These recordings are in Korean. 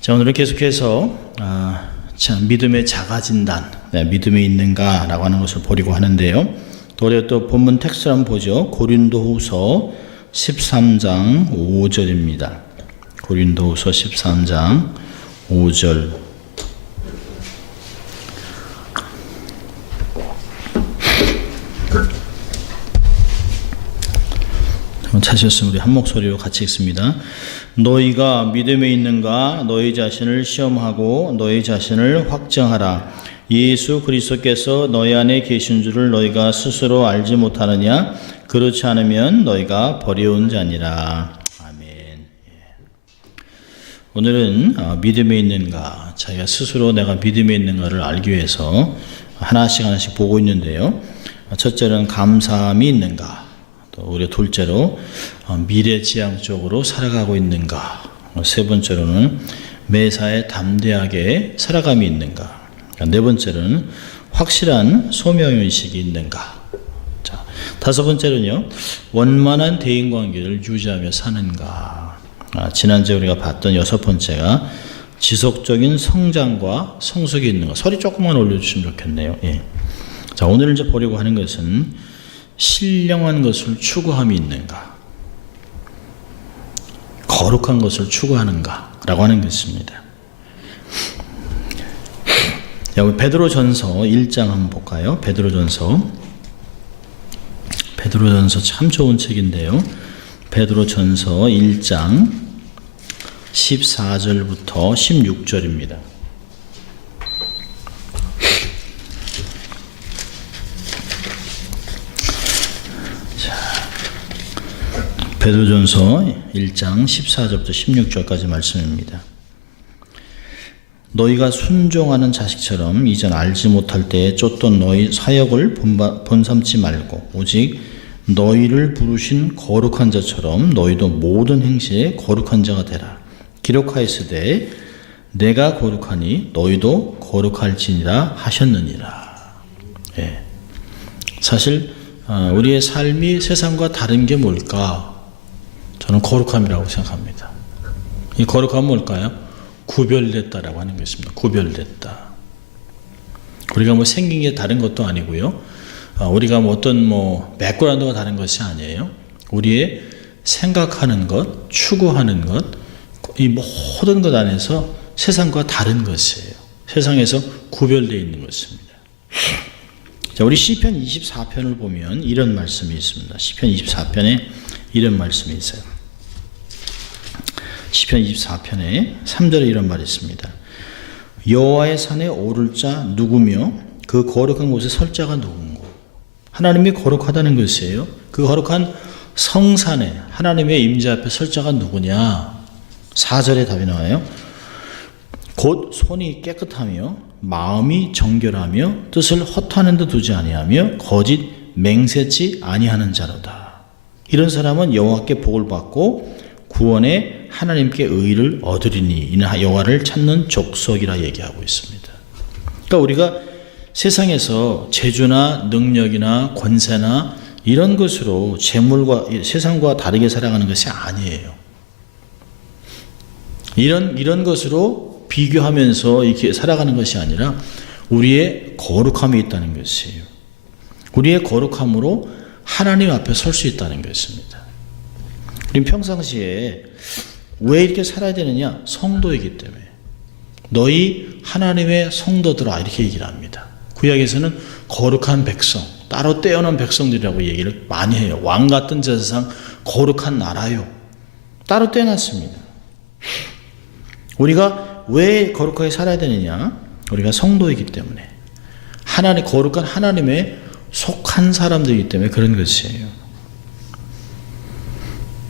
자, 오늘은 계속해서 믿음의 자가진단, 믿음이 있는가라고 하는 것을 보려고 하는데요. 또 본문 텍스트를 한번 보죠. 고린도후서 13장 5절입니다. 고린도후서 13장 5절. 찾으셨으면 우리 한 목소리로 같이 읽습니다. 너희가 믿음에 있는가? 너희 자신을 시험하고 너희 자신을 확정하라. 예수 그리스도께서 너희 안에 계신 줄을 너희가 스스로 알지 못하느냐? 그렇지 않으면 너희가 버려온 자니라. 아멘. 오늘은 믿음에 있는가? 자기가 스스로 내가 믿음에 있는가를 알기 위해서 하나씩 보고 있는데요. 첫째는 감사함이 있는가? 또 우리 둘째로 미래지향적으로 살아가고 있는가? 세 번째로는 매사에 담대하게 살아감이 있는가? 네 번째로는 확실한 소명의식이 있는가? 자, 다섯 번째는요, 원만한 대인관계를 유지하며 사는가? 지난주에 우리가 봤던 여섯 번째가 지속적인 성장과 성숙이 있는가? 소리 조금만 올려주시면 좋겠네요. 예. 자, 오늘 이제 보려고 하는 것은 신령한 것을 추구함이 있는가? 거룩한 것을 추구하는가? 라고 하는 것입니다. 여기 베드로전서 1장 한번 볼까요? 베드로전서 참 좋은 책인데요. 베드로전서 1장 14절부터 16절입니다. 베드로전서 1장 14절부터 16절까지 말씀입니다. 너희가 순종하는 자식처럼 이전 알지 못할 때에 쫓던 너희 사역을 본삼지 말고 오직 너희를 부르신 거룩한 자처럼 너희도 모든 행실에 거룩한 자가 되라. 기록하였으되 내가 거룩하니 너희도 거룩할지니라 하셨느니라. 예. 사실 우리의 삶이 세상과 다른 게 뭘까? 저는 거룩함이라고 생각합니다. 이 거룩함은 뭘까요? 구별됐다라고 하는 것입니다. 구별됐다. 우리가 생긴 게 다른 것도 아니고요. 우리가 어떤 백그라운드가 다른 것이 아니에요. 우리의 생각하는 것, 추구하는 것, 이 모든 것 안에서 세상과 다른 것이에요. 세상에서 구별되어 있는 것입니다. 자, 우리 시편 24편을 보면 이런 말씀이 있습니다. 시편 24편에 이런 말씀이 있어요. 시편 24편에 3절에 이런 말이 있습니다. 여호와의 산에 오를 자 누구며 그 거룩한 곳에 설 자가 누군고? 하나님이 거룩하다는 것이에요. 그 거룩한 성산에 하나님의 임재 앞에 설 자가 누구냐? 4절에 답이 나와요. 곧 손이 깨끗하며 마음이 정결하며 뜻을 허탄한 데 두지 아니하며 거짓 맹세치 아니하는 자로다. 이런 사람은 여호와께 복을 받고 구원에 하나님께 의를 얻으리니 이는 여호와를 찾는 족속이라 얘기하고 있습니다. 그러니까 우리가 세상에서 재주나 능력이나 권세나 이런 것으로 재물과 세상과 다르게 살아가는 것이 아니에요. 이런 것으로 비교하면서 이렇게 살아가는 것이 아니라 우리의 거룩함이 있다는 것이에요. 우리의 거룩함으로 하나님 앞에 설 수 있다는 것입니다. 우리 평상시에 왜 이렇게 살아야 되느냐? 성도이기 때문에. 너희 하나님의 성도들아, 이렇게 얘기를 합니다. 구약에서는 거룩한 백성, 따로 떼어놓은 백성들이라고 얘기를 많이 해요. 왕 같은 제사상 거룩한 나라요. 따로 떼어놨습니다. 우리가 왜 거룩하게 살아야 되느냐? 우리가 성도이기 때문에. 거룩한 하나님의 속한 사람들이기 때문에 그런 것이에요.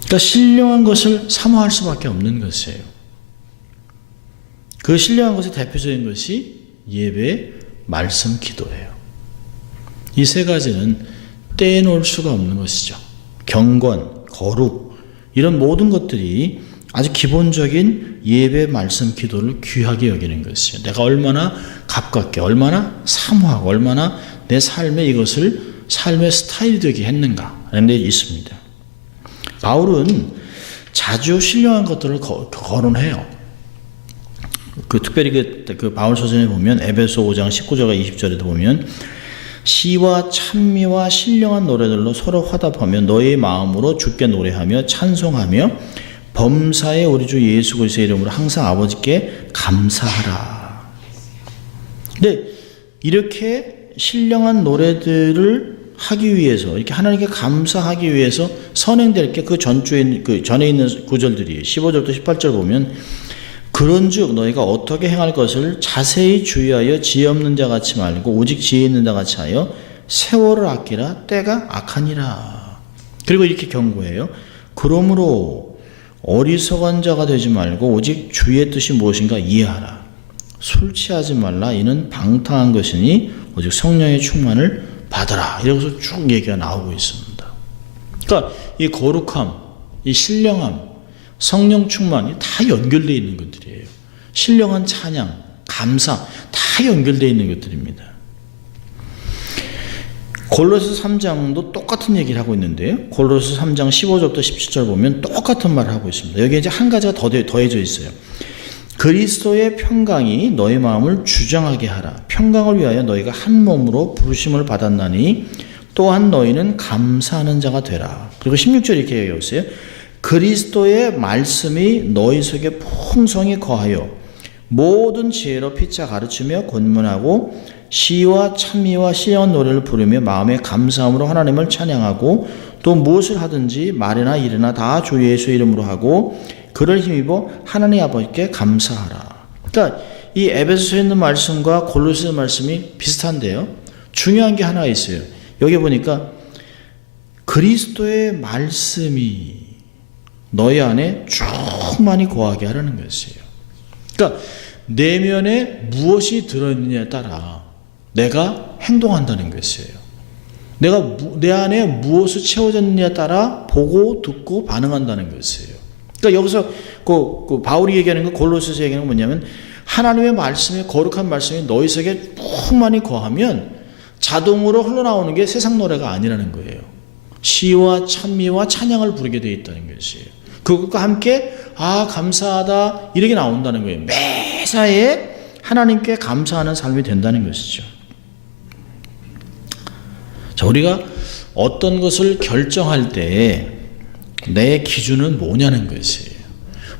그러니까 신령한 것을 사모할 수밖에 없는 것이에요. 그 신령한 것의 대표적인 것이 예배, 말씀, 기도예요. 이 세 가지는 떼놓을 수가 없는 것이죠. 경건, 거룩, 이런 모든 것들이 아주 기본적인 예배, 말씀, 기도를 귀하게 여기는 것이에요. 내가 얼마나 가깝게, 얼마나 사모하고, 얼마나 내 삶에 이것을 삶의 스타일이 되게 했는가 하는 데 있습니다. 바울은 자주 신령한 것들을 거론해요. 특별히 그 바울 서신에 보면 에베소 5장 19절과 20절에도 보면 시와 찬미와 신령한 노래들로 서로 화답하며 너희 마음으로 주께 노래하며 찬송하며 범사에 우리 주 예수 그리스도의 이름으로 항상 아버지께 감사하라. 근데 이렇게 신령한 노래들을 하기 위해서, 이렇게 하나님께 감사하기 위해서 선행될 게 그 전에 있는 구절들이에요. 15절부터 18절 보면 그런즉 너희가 어떻게 행할 것을 자세히 주의하여 지혜 없는 자 같이 말고 오직 지혜 있는 자 같이 하여 세월을 아끼라. 때가 악하니라. 그리고 이렇게 경고해요. 그러므로 어리석은 자가 되지 말고 오직 주의 뜻이 무엇인가 이해하라. 술 취하지 말라. 이는 방탕한 것이니 오직 성령의 충만을 받아라. 이러면서 쭉 얘기가 나오고 있습니다. 그러니까 이 거룩함, 이 신령함, 성령 충만이 다 연결되어 있는 것들이에요. 신령한 찬양, 감사 다 연결되어 있는 것들입니다. 골로새 3장도 똑같은 얘기를 하고 있는데요. 골로새 3장 15절부터 17절 보면 똑같은 말을 하고 있습니다. 여기에 이제 한 가지가 더해져 있어요. 그리스도의 평강이 너희 마음을 주장하게 하라. 평강을 위하여 너희가 한 몸으로 부르심을 받았나니 또한 너희는 감사하는 자가 되라. 그리고 16절 이렇게 얘기하고 있어요. 그리스도의 말씀이 너희 속에 풍성히 거하여 모든 지혜로 피차 가르치며 권면하고 시와 찬미와 신령한 노래를 부르며 마음의 감사함으로 하나님을 찬양하고 또 무엇을 하든지 말이나 일이나 다 주 예수의 이름으로 하고 그를 힘입어 하나님 아버지께 감사하라. 그러니까 이 에베소서에 있는 말씀과 골로새 말씀이 비슷한데요. 중요한 게 하나 있어요. 여기 보니까 그리스도의 말씀이 너희 안에 충만히 거하게 하라는 것이에요. 그러니까 내면에 무엇이 들어있느냐에 따라 내가 행동한다는 것이에요. 내가 내 안에 무엇이 채워졌느냐에 따라 보고 듣고 반응한다는 것이에요. 그러니까 여기서 그 바울이 얘기하는 거, 골로새서 얘기하는 건 뭐냐면 하나님의 말씀이, 거룩한 말씀이 너희 속에 충만히 거하면 자동으로 흘러나오는 게 세상 노래가 아니라는 거예요. 시와 찬미와 찬양을 부르게 되어 있다는 것이에요. 그것과 함께 감사하다 이렇게 나온다는 거예요. 매사에 하나님께 감사하는 삶이 된다는 것이죠. 자, 우리가 어떤 것을 결정할 때 내 기준은 뭐냐는 것이에요.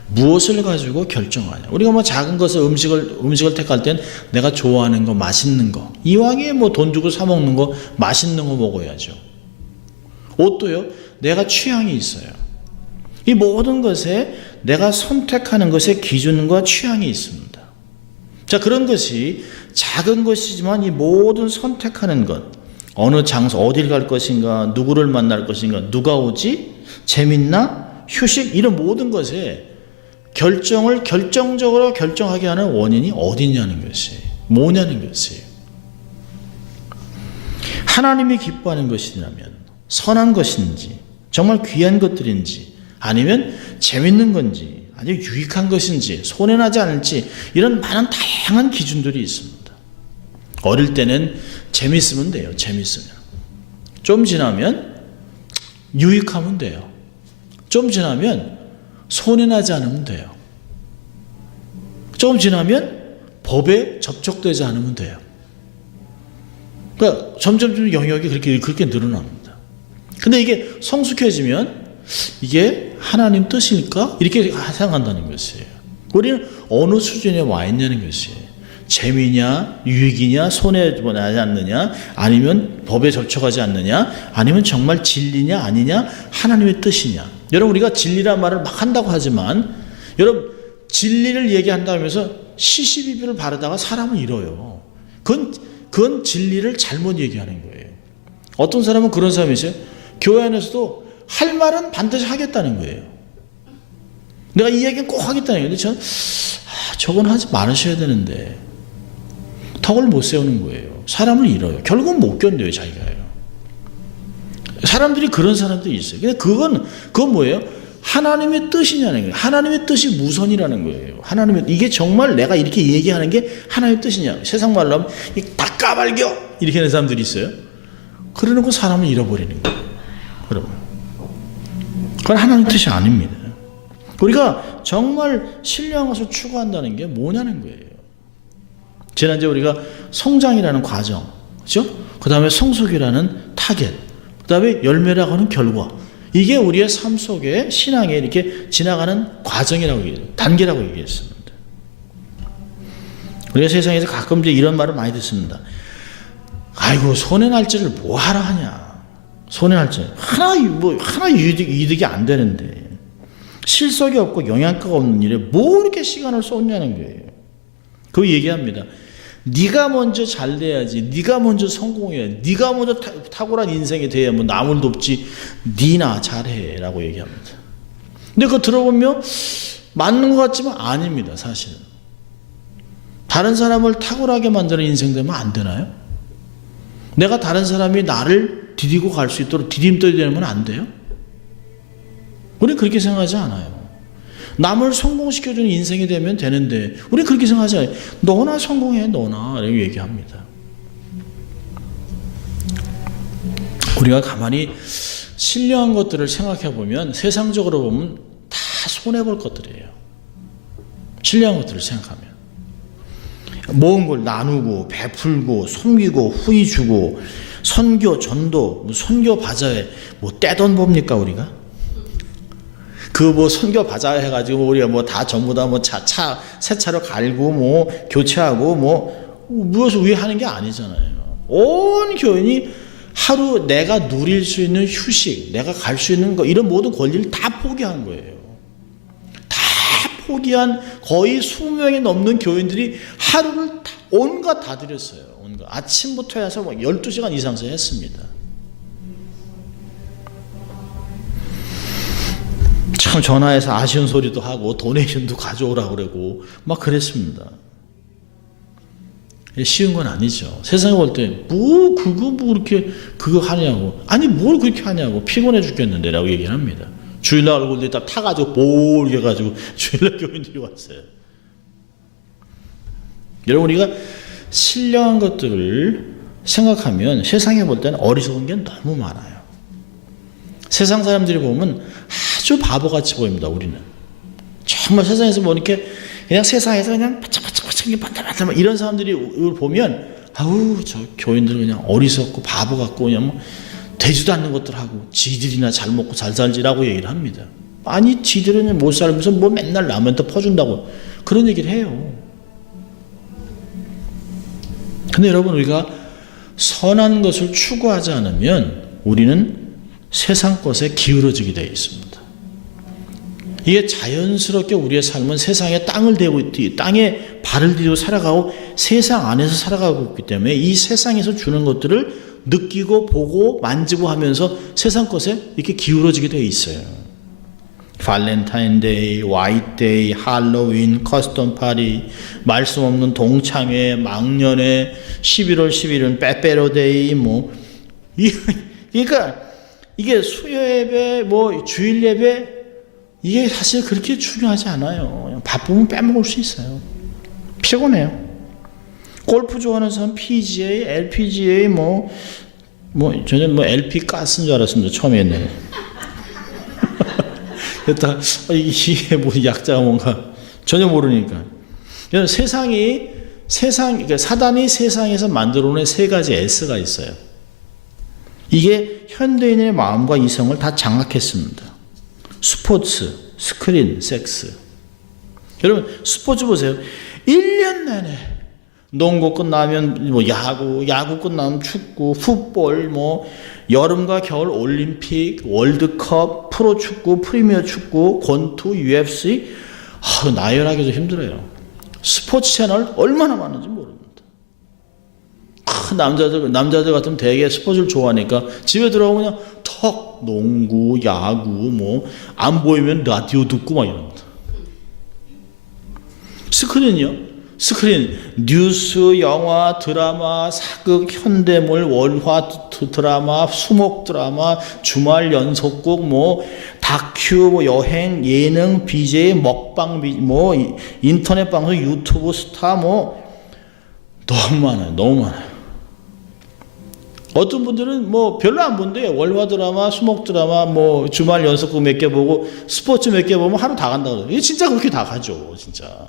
무엇을 가지고 결정하냐. 우리가 뭐 작은 것을 음식을 택할 땐 내가 좋아하는 거, 맛있는 거, 이왕에 뭐 돈 주고 사 먹는 거, 맛있는 거 먹어야죠. 옷도요, 내가 취향이 있어요. 이 모든 것에 내가 선택하는 것에 기준과 취향이 있습니다. 자, 그런 것이 작은 것이지만 이 모든 선택하는 것, 어느 장소, 어딜 갈 것인가, 누구를 만날 것인가, 누가 오지, 재밌나, 휴식, 이런 모든 것에 결정을 결정적으로 결정하게 하는 원인이 어디냐는 것이에요. 뭐냐는 것이에요. 하나님이 기뻐하는 것이라면 선한 것인지, 정말 귀한 것들인지, 아니면 재밌는 건지, 아니면 유익한 것인지, 손해나지 않을지, 이런 많은 다양한 기준들이 있습니다. 어릴 때는 재밌으면 돼요. 재밌으면. 좀 지나면 유익하면 돼요. 좀 지나면 손해나지 않으면 돼요. 좀 지나면 법에 접촉되지 않으면 돼요. 그러니까 점점 영역이 그렇게 늘어납니다. 근데 이게 성숙해지면 이게 하나님 뜻일까? 이렇게 생각한다는 것이에요. 우리는 어느 수준에 와 있냐는 것이에요. 재미냐, 유익이냐, 손해나지 않느냐, 아니면 법에 접촉하지 않느냐, 아니면 정말 진리냐 아니냐, 하나님의 뜻이냐. 여러분, 우리가 진리란 말을 막 한다고 하지만 여러분, 진리를 얘기한다면서 시시비비를 바르다가 사람을 잃어요. 그건 진리를 잘못 얘기하는 거예요. 어떤 사람은 그런 사람이 있어요. 교회 안에서도 할 말은 반드시 하겠다는 거예요. 내가 이 얘기는 꼭 하겠다는 거예요. 근데 저는 저건 하지 말으셔야 되는데 턱을 못 세우는 거예요. 사람을 잃어요. 결국은 못 견뎌요, 자기가요. 사람들이 그런 사람들이 있어요. 근데 그건 뭐예요? 하나님의 뜻이냐는 거예요. 하나님의 뜻이 무선이라는 거예요. 이게 정말 내가 이렇게 얘기하는 게 하나님의 뜻이냐. 세상 말로 하면 다 까발겨 이렇게 하는 사람들이 있어요. 그러놓고 사람을 잃어버리는 거예요. 여러분, 그건 하나님의 뜻이 아닙니다. 우리가 정말 신령한 것을 추구한다는 게 뭐냐는 거예요. 지난주에 우리가 성장이라는 과정, 그렇죠? 그 다음에 성숙이라는 타겟, 그 다음에 열매라고 하는 결과, 이게 우리의 삶 속에 신앙에 이렇게 지나가는 과정이라고 단계라고 얘기했습니다. 우리가 세상에서 가끔 이제 이런 말을 많이 듣습니다. 아이고, 손해 날지를 뭐 하라 하냐. 손해 날지 하나 이득이 안 되는데, 실속이 없고 영양가가 없는 일에 뭐 이렇게 시간을 쏟냐는 거예요. 그 얘기합니다. 네가 먼저 잘 돼야지, 네가 먼저 성공해야, 네가 먼저 탁월한 인생이 돼야 뭐 남을 돕지, 네나 잘해라고 얘기합니다. 근데 그거 들어보면 맞는 것 같지만 아닙니다. 사실은 다른 사람을 탁월하게 만드는 인생 되면 안 되나요? 내가 다른 사람이 나를 디디고 갈 수 있도록 디딤돌이 되면 안 돼요? 우리는 그렇게 생각하지 않아요. 남을 성공시켜주는 인생이 되면 되는데 우리는 그렇게 생각하지 않아요. 너나 성공해, 너나 이렇게 얘기합니다. 우리가 가만히 신령한 것들을 생각해 보면 세상적으로 보면 다 손해볼 것들이에요. 신령한 것들을 생각하면 모은 걸 나누고 베풀고 섬기고 후히 주고 선교 전도, 선교 바자회 뭐 떼돈 봅니까 우리가? 그 뭐 선교 바자회 해가지고 우리가 뭐 다 전부 다 뭐 새 차로 갈고 뭐 교체하고 뭐 무엇을 위해 하는 게 아니잖아요. 온 교인이 하루 내가 누릴 수 있는 휴식, 내가 갈 수 있는 거, 이런 모든 권리를 다 포기한 거예요. 다 포기한 거의 20명이 넘는 교인들이 하루를 온갖 다 드렸어요. 온갖. 아침부터 해서 뭐 12시간 이상서 했습니다. 참 전화해서 아쉬운 소리도 하고 도네이션도 가져오라고 그러고 막 그랬습니다. 쉬운 건 아니죠. 세상에 볼 때 뭐 그렇게 그거 하냐고, 아니 뭘 그렇게 하냐고, 피곤해 죽겠는데 라고 얘기를 합니다. 주일날 얼굴에 딱 타가지고 볼게 해가지고 주일날 교인들이 왔어요. 여러분, 우리가 신령한 것들을 생각하면 세상에 볼 때는 어리석은 게 너무 많아요. 세상 사람들이 보면 아주 바보같이 보입니다. 우리는 정말 세상에서 뭐 이렇게 그냥 세상에서 그냥 반짝반짝 이런 사람들이 보면 아우 저 교인들 그냥 어리석고 바보 같고 그냥 뭐 되지도 않는 것들 하고 지들이나 잘 먹고 잘 살지라고 얘기를 합니다. 아니 지들은 못 살면서 뭐 맨날 라면도 퍼준다고 그런 얘기를 해요. 근데 여러분, 우리가 선한 것을 추구하지 않으면 우리는 세상 것에 기울어지게 되어 있습니다. 이게 자연스럽게 우리의 삶은 세상에 땅에 발을 디디고 살아가고 세상 안에서 살아가고 있기 때문에 이 세상에서 주는 것들을 느끼고 보고 만지고 하면서 세상 것에 이렇게 기울어지게 되어 있어요. 발렌타인데이, 화이트데이, 할로윈, 커스텀 파티, 말씀 없는 동창회, 망년회, 11월 11일은 빼빼로데이, 뭐 그러니까 이게 수요 예배, 뭐 주일 예배, 이게 사실 그렇게 중요하지 않아요. 바쁘면 빼먹을 수 있어요. 피곤해요. 골프 좋아하는 사람 PGA, LPGA, 저는 LP 가스인 줄 알았습니다. 처음에 했네. 그랬다가 이게 뭐 약자가 뭔가 전혀 모르니까. 그러니까 사단이 세상에서 만들어낸 세 가지 S가 있어요. 이게 현대인의 마음과 이성을 다 장악했습니다. 스포츠, 스크린, 섹스. 여러분, 스포츠 보세요. 1년 내내 농구 끝나면 뭐 야구 끝나면 축구, 풋볼, 뭐 여름과 겨울 올림픽, 월드컵, 프로축구, 프리미어 축구, 권투, UFC. 나열하기도 힘들어요. 스포츠 채널 얼마나 많은지 모릅니다. 남자들 같으면 되게 스포츠를 좋아하니까 집에 들어오면 그냥 턱 농구, 야구, 뭐 안 보이면 라디오 듣고 막 이럽니다. 스크린 뉴스, 영화, 드라마, 사극, 현대물, 월화 드라마, 수목 드라마, 주말 연속곡, 뭐 다큐, 뭐 여행, 예능, BJ, 먹방, 뭐 인터넷 방송, 유튜브 스타, 뭐 너무 많아요. 어떤 분들은 뭐 별로 안 본대요. 월화 드라마, 수목 드라마, 뭐 주말 연속극 몇 개 보고 스포츠 몇 개 보면 하루 다 간다고 그래요. 진짜 그렇게 다 가죠, 진짜.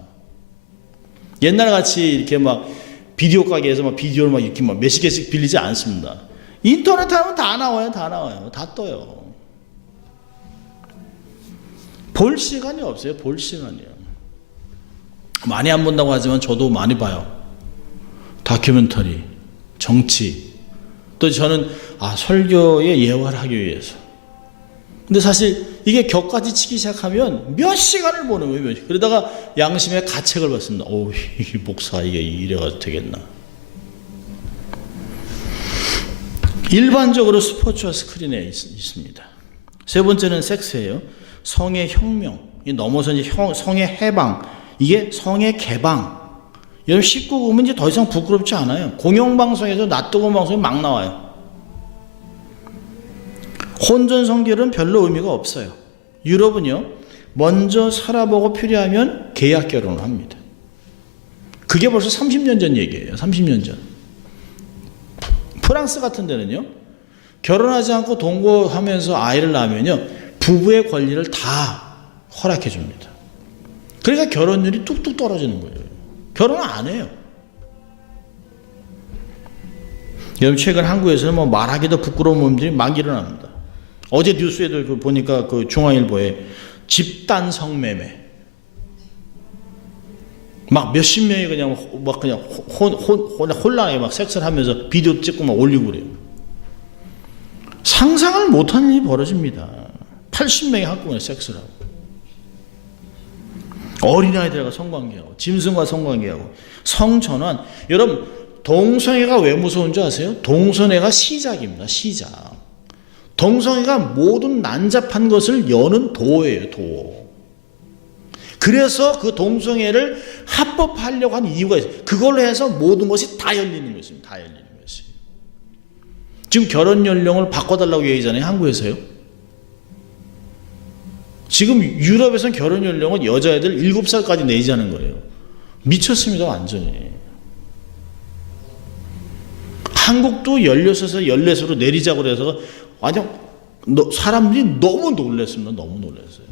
옛날 같이 이렇게 막 비디오 가게에서 막 비디오를 막 이렇게 막 몇십 개씩 빌리지 않습니다. 인터넷 하면 다 나와요, 다 나와요, 다 떠요. 볼 시간이 없어요, 볼 시간이요. 많이 안 본다고 하지만 저도 많이 봐요. 다큐멘터리, 정치. 또 저는 설교에 예화를 하기 위해서. 근데 사실 이게 격까지 치기 시작하면 몇 시간을 보는 거예요. 몇 시간. 그러다가 양심의 가책을 받습니다. 이 목사 이게 이래가 되겠나. 일반적으로 스포츠와 스크린에 있습니다. 세 번째는 섹스예요. 성의 혁명. 넘어서 이제 성의 해방. 이게 성의 개방. 여러분 19금은 이제 더 이상 부끄럽지 않아요. 공영방송에서 낯뜨거운 방송이 막 나와요. 혼전 성결은 별로 의미가 없어요. 유럽은요, 먼저 살아보고 필요하면 계약 결혼을 합니다. 그게 벌써 30년 전 얘기예요. 30년 전. 프랑스 같은 데는요, 결혼하지 않고 동거하면서 아이를 낳으면요, 부부의 권리를 다 허락해 줍니다. 그러니까 결혼율이 뚝뚝 떨어지는 거예요. 결혼을 안 해요. 여러분 최근 한국에서는 뭐 말하기도 부끄러운 몸들이 막 일어납니다. 어제 뉴스에도 보니까 그 중앙일보에 집단 성매매 막 몇십 명이 그냥 혼란하게 막 섹스를 하면서 비디오 찍고 막 올리고 그래요. 상상을 못한 일이 벌어집니다. 80명이 한꺼번에 섹스를 하고 어린아이들과 성관계하고 짐승과 성관계하고 성전환. 여러분 동성애가 왜 무서운 줄 아세요? 동성애가 시작입니다. 시작. 동성애가 모든 난잡한 것을 여는 도예요. 도. 그래서 그 동성애를 합법화하려고 하는 이유가 있어요. 그걸로 해서 모든 것이 다 열리는 것입니다. 다 열리는 것이. 지금 결혼 연령을 바꿔달라고 얘기하잖아요. 한국에서요. 지금 유럽에서는 결혼 연령은 여자애들 7살까지 내자는 거예요. 미쳤습니다. 완전히. 한국도 16에서 14으로 내리자고 그래서 완전 사람들이 너무 놀랐습니다. 너무 놀랐어요.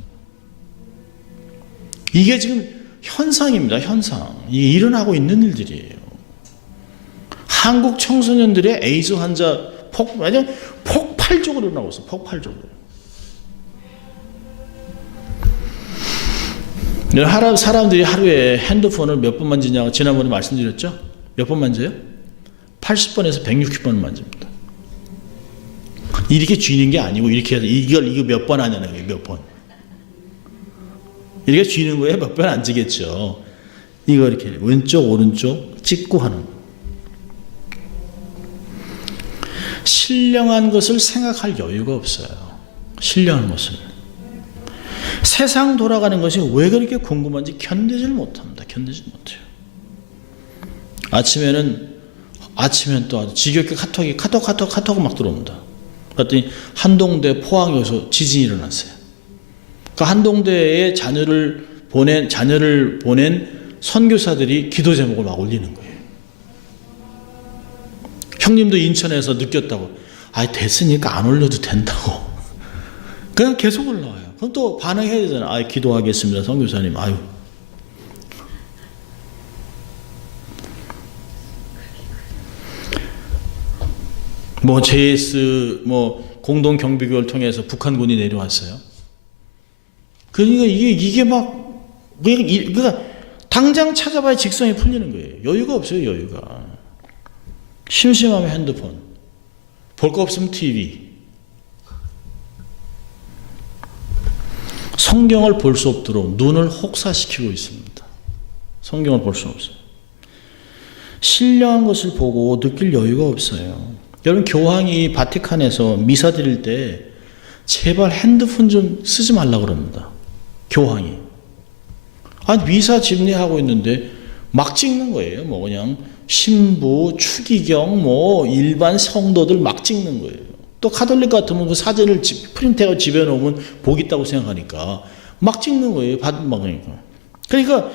이게 지금 현상입니다. 현상. 이게 일어나고 있는 일들이에요. 한국 청소년들의 에이즈 환자 완전 폭발적으로 일어나고 있어요. 폭발적으로. 사람들이 하루에 핸드폰을 몇 번 만지냐고 지난번에 말씀드렸죠? 몇 번 만져요? 80번에서 160번을 만집니다. 이렇게 쥐는 게 아니고 이렇게 해서 이거 몇 번 하냐는 거예요. 몇 번. 이렇게 쥐는 거에 몇 번 안 지겠죠. 이거 이렇게 왼쪽 오른쪽 찍고 하는. 신령한 것을 생각할 여유가 없어요. 신령한 것을. 세상 돌아가는 것이 왜 그렇게 궁금한지 견디질 못합니다. 견디질 못해요. 아침에는 또 아주 지겹게 카톡 막 들어옵니다. 그랬더니 한동대 포항에서 지진이 일어났어요. 그 한동대에 자녀를 보낸 선교사들이 기도 제목을 막 올리는 거예요. 형님도 인천에서 느꼈다고. 됐으니까 안 올려도 된다고. 그냥 계속 올라와요. 그럼 또 반응해야 되잖아요. 기도하겠습니다. 선교사님. JS 공동 경비교를 통해서 북한군이 내려왔어요. 그러니까 이게 그러니까 당장 찾아봐야 직성이 풀리는 거예요. 여유가 없어요. 여유가. 심심하면 핸드폰, 볼 거 없으면 TV. 성경을 볼 수 없도록 눈을 혹사시키고 있습니다. 성경을 볼 수 없어요. 신령한 것을 보고 느낄 여유가 없어요. 여러분 교황이 바티칸에서 미사 드릴 때 제발 핸드폰 좀 쓰지 말라고 그럽니다. 교황이. 미사 집례하고 있는데 막 찍는 거예요. 그냥 신부, 추기경, 일반 성도들 막 찍는 거예요. 또 카톨릭 같으면 그 사진을 프린트해서 집에 놓으면 복 있다고 생각하니까 막 찍는 거예요. 그러니까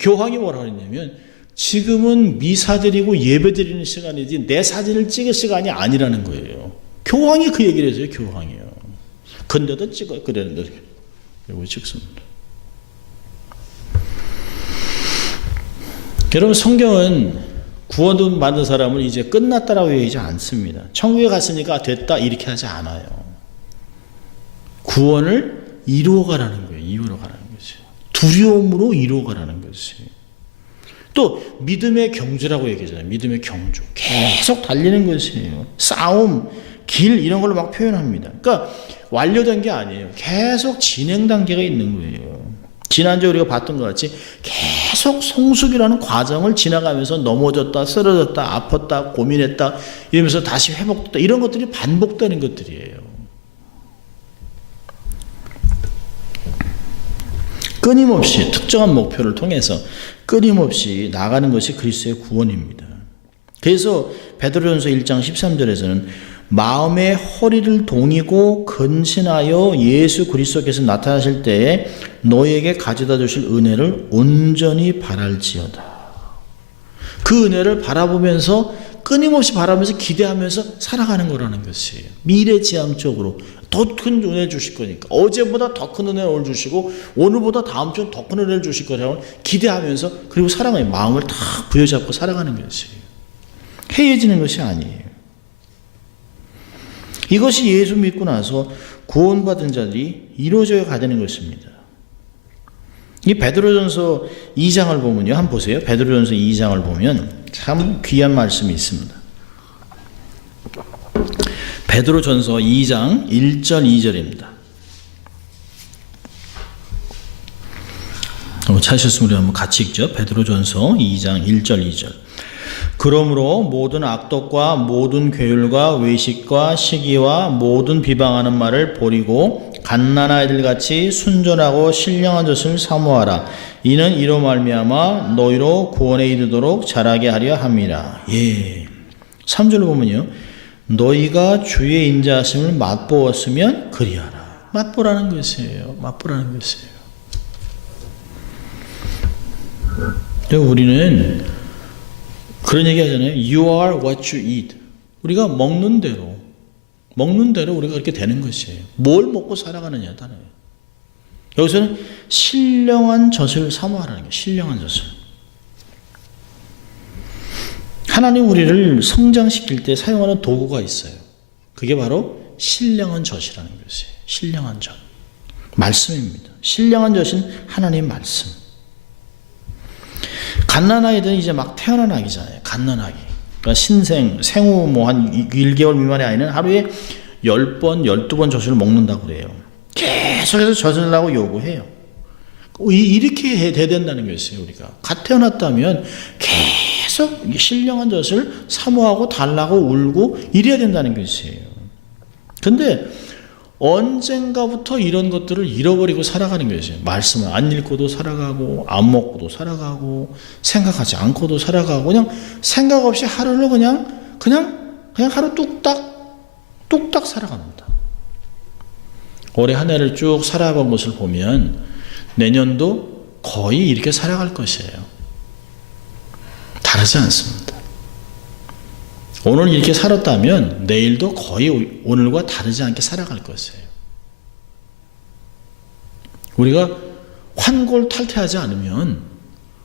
교황이 뭐라 그랬냐면 지금은 미사 드리고 예배 드리는 시간이지 내 사진을 찍을 시간이 아니라는 거예요. 교황이 그 얘기를 했어요. 교황이요. 근데도 찍어요. 그랬는데 왜 찍습니다. 여러분, 성경은 구원 받은 사람을 이제 끝났다라고 얘기하지 않습니다. 천국에 갔으니까 됐다 이렇게 하지 않아요. 구원을 이루어가라는 거예요. 이루어가라는 거죠. 두려움으로 이루어가라는 거지. 또 믿음의 경주라고 얘기하잖아요. 믿음의 경주. 계속 달리는 것이에요. 싸움, 길 이런 걸로 막 표현합니다. 그러니까 완료된 게 아니에요. 계속 진행 단계가 있는 거예요. 지난주에 우리가 봤던 것 같이 계속 성숙이라는 과정을 지나가면서 넘어졌다, 쓰러졌다, 아팠다, 고민했다 이러면서 다시 회복됐다. 이런 것들이 반복되는 것들이에요. 끊임없이 특정한 목표를 통해서 끊임없이 나가는 것이 그리스도의 구원입니다. 그래서 베드로전서 1장 13절에서는 마음의 허리를 동이고 근신하여 예수 그리스도께서 나타나실 때에 너희에게 가져다 주실 은혜를 온전히 바랄지어다. 그 은혜를 바라보면서 끊임없이 바라면서 기대하면서 살아가는 거라는 것이에요. 미래지향적으로 더 큰 은혜를 주실 거니까. 어제보다 더 큰 은혜를 오늘 주시고 오늘보다 다음 주는 더 큰 은혜를 주실 거라고 기대하면서 그리고 살아가요. 마음을 다 부여잡고 살아가는 것이에요. 해이해지는 것이 아니에요. 이것이 예수 믿고 나서 구원받은 자들이 이루어져야 가는 것입니다. 이 베드로전서 2장을 보면요. 한번 보세요. 베드로전서 2장을 보면 참 귀한 말씀이 있습니다. 베드로전서 2장 1절 2절입니다. 찾으셨으면 우리 한번 같이 읽죠. 베드로전서 2장 1절 2절. 그러므로 모든 악독과 모든 괴율과 외식과 시기와 모든 비방하는 말을 버리고 갓난아이들 같이 순전하고 신령한 젖을 사모하라. 이는 이로 말미암아 너희로 구원에 이르도록 자라게 하려 함이라. 예. 3절로 보면요. 너희가 주의 인자하심을 맛보았으면 그리하라. 맛보라는 것이에요. 맛보라는 것이에요. 우리는 그런 얘기 하잖아요. You are what you eat. 우리가 먹는 대로 우리가 그렇게 되는 것이에요. 뭘 먹고 살아가느냐 따라요. 여기서는 신령한 젖을 사모하라는 거예요. 신령한 젖을. 하나님 우리를 성장시킬 때 사용하는 도구가 있어요. 그게 바로 신령한 젖이라는 것이에요. 신령한 젖. 말씀입니다. 신령한 젖은 하나님의 말씀. 갓난아이들은 이제 막 태어난 아기잖아요. 갓난아기. 그러니까 생후 뭐 한 1개월 미만의 아이는 하루에 10번, 12번 젖을 먹는다고 그래요. 계속해서 젖을 달라고 요구해요. 이렇게 돼야 된다는 것이에요. 우리가 갓 태어났다면 계속 신령한 젖을 사모하고 달라고 울고 이래야 된다는 것이에요. 근데 언젠가부터 이런 것들을 잃어버리고 살아가는 것이에요. 말씀을 안 읽고도 살아가고 안 먹고도 살아가고 생각하지 않고도 살아가고 그냥 생각 없이 하루를 그냥 하루 뚝딱 살아갑니다. 올해 한 해를 쭉 살아본 것을 보면 내년도 거의 이렇게 살아갈 것이에요. 다르지 않습니다. 오늘 이렇게 살았다면 내일도 거의 오늘과 다르지 않게 살아갈 것이에요. 우리가 환골탈태하지 않으면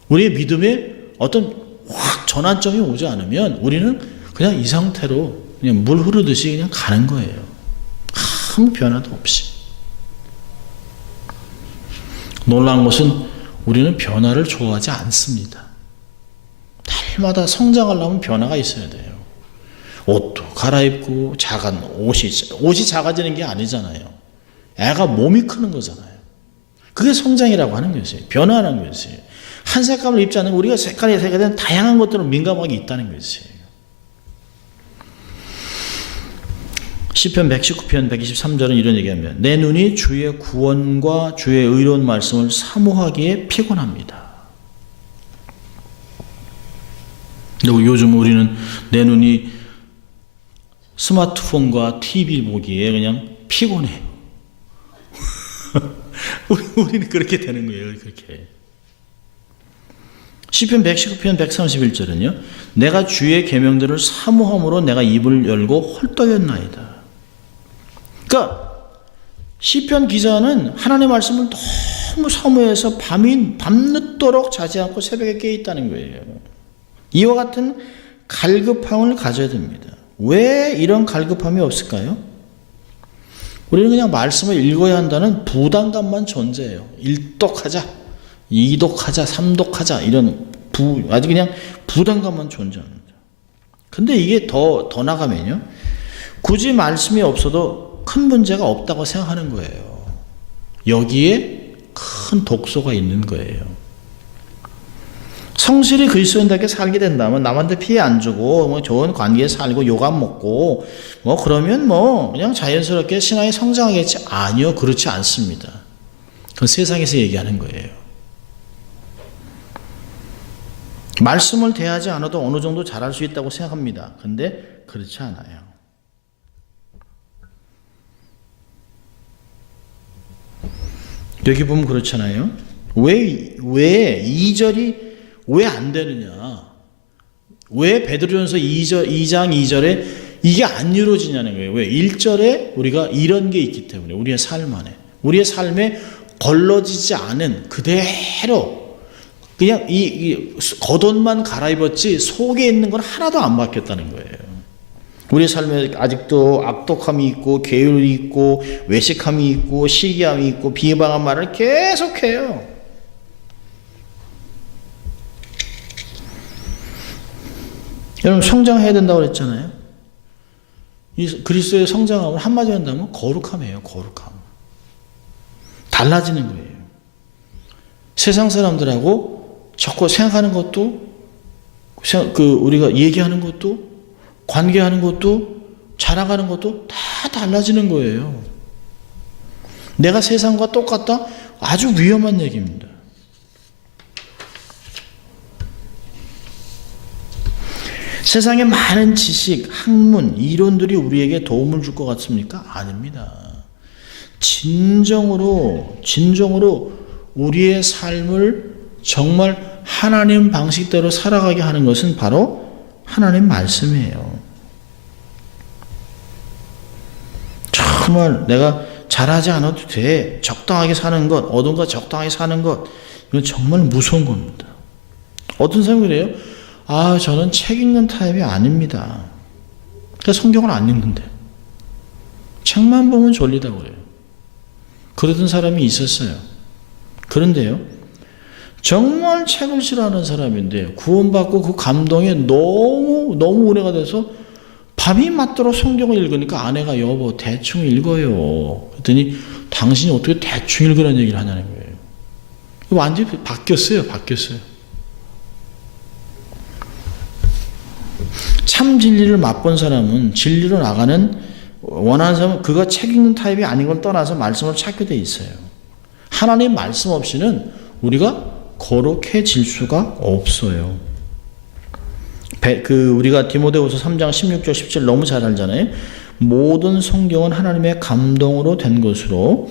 우리의 믿음에 어떤 확 전환점이 오지 않으면 우리는 그냥 이 상태로 그냥 물 흐르듯이 그냥 가는 거예요. 아무 변화도 없이. 놀라운 것은 우리는 변화를 좋아하지 않습니다. 날마다 성장하려면 변화가 있어야 돼요. 옷도 갈아입고 옷이 작아지는 게 아니잖아요. 애가 몸이 크는 거잖아요. 그게 성장이라고 하는 것이에요. 변화하는 것이에요. 한 색감을 입지 않으면 우리가 색깔에 대한 다양한 것들을 민감하게 있다는 것이에요. 시편 119편 123절은 이런 얘기합니다. 내 눈이 주의 구원과 주의 의로운 말씀을 사모하기에 피곤합니다. 근데 요즘 우리는 내 눈이 스마트폰과 TV 보기에 그냥 피곤해요. 우리는 그렇게 되는 거예요. 그렇게. 시편 119편 131절은요. 내가 주의 계명들을 사모함으로 내가 입을 열고 헐떡였나이다. 그러니까 시편 기자는 하나님의 말씀을 너무 사모해서 밤늦도록 자지 않고 새벽에 깨 있다는 거예요. 이와 같은 갈급함을 가져야 됩니다. 왜 이런 갈급함이 없을까요? 우리는 그냥 말씀을 읽어야 한다는 부담감만 존재해요. 1독하자, 2독하자, 3독하자 이런 아주 그냥 부담감만 존재합니다. 근데 이게 더 나가면요. 굳이 말씀이 없어도 큰 문제가 없다고 생각하는 거예요. 여기에 큰 독소가 있는 거예요. 성실히 그리스도인답게 살게 된다면 남한테 피해 안 주고 뭐 좋은 관계에 살고 욕 안 먹고 뭐 그러면 뭐 그냥 자연스럽게 신앙이 성장하겠지. 아니요, 그렇지 않습니다. 그건 세상에서 얘기하는 거예요. 말씀을 대하지 않아도 어느 정도 잘할 수 있다고 생각합니다. 근데 그렇지 않아요. 여기 보면 그렇잖아요. 왜 2절이 왜 안 되느냐? 왜 베드로전서 2장 2절에 이게 안 이루어지냐는 거예요. 왜? 1절에 우리가 이런 게 있기 때문에 우리의 삶 안에 우리의 삶에 걸러지지 않은 그대로 그냥 이 겉옷만 갈아입었지 속에 있는 건 하나도 안 바뀌었다는 거예요. 우리의 삶에 아직도 악독함이 있고 게으름이 있고 외식함이 있고 시기함이 있고 비방한 말을 계속해요. 여러분 성장해야 된다고 그랬잖아요. 이 그리스도의 성장함을 한마디로 한다면 거룩함이에요. 거룩함. 달라지는 거예요. 세상 사람들하고 자꾸 생각하는 것도 우리가 얘기하는 것도 관계하는 것도 자라가는 것도 다 달라지는 거예요. 내가 세상과 똑같다? 아주 위험한 얘기입니다. 세상에 많은 지식, 학문, 이론들이 우리에게 도움을 줄 것 같습니까? 아닙니다. 진정으로 우리의 삶을 정말 하나님 방식대로 살아가게 하는 것은 바로 하나님 말씀이에요. 정말 내가 잘하지 않아도 돼. 적당하게 사는 것, 얻은 것 적당하게 사는 것, 이건 정말 무서운 겁니다. 어떤 사람이 그래요? 저는 책 읽는 타입이 아닙니다. 그러니까 성경을 안 읽는데. 책만 보면 졸리다고 그래요. 그러던 사람이 있었어요. 그런데요, 정말 책을 싫어하는 사람인데 구원받고 그 감동에 너무 은혜가 돼서 밤이 맞도록 성경을 읽으니까 아내가 여보 대충 읽어요. 그랬더니 당신이 어떻게 대충 읽으라는 얘기를 하냐는 거예요. 완전히 바뀌었어요. 참 진리를 맛본 사람은 진리로 나가는 원하는 사람은 그가 책 읽는 타입이 아닌 걸 떠나서 말씀을 찾게 돼 있어요. 하나님 말씀 없이는 우리가 거룩해질 수가 없어요. 우리가 디모데후서 3장 16절 17 너무 잘 알잖아요. 모든 성경은 하나님의 감동으로 된 것으로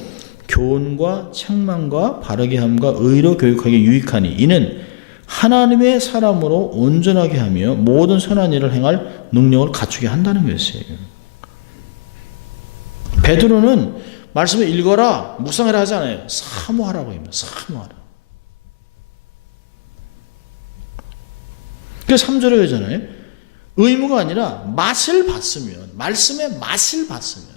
교훈과 책망과 바르게 함과 의로 교육하기에 유익하니 이는 하나님의 사람으로 온전하게 하며 모든 선한 일을 행할 능력을 갖추게 한다는 것이에요. 베드로는 말씀을 읽어라, 묵상해라 하지 않아요. 사모하라고 합니다. 사모하라. 그래서 3절에 그러잖아요. 의무가 아니라 맛을 봤으면, 말씀의 맛을 봤으면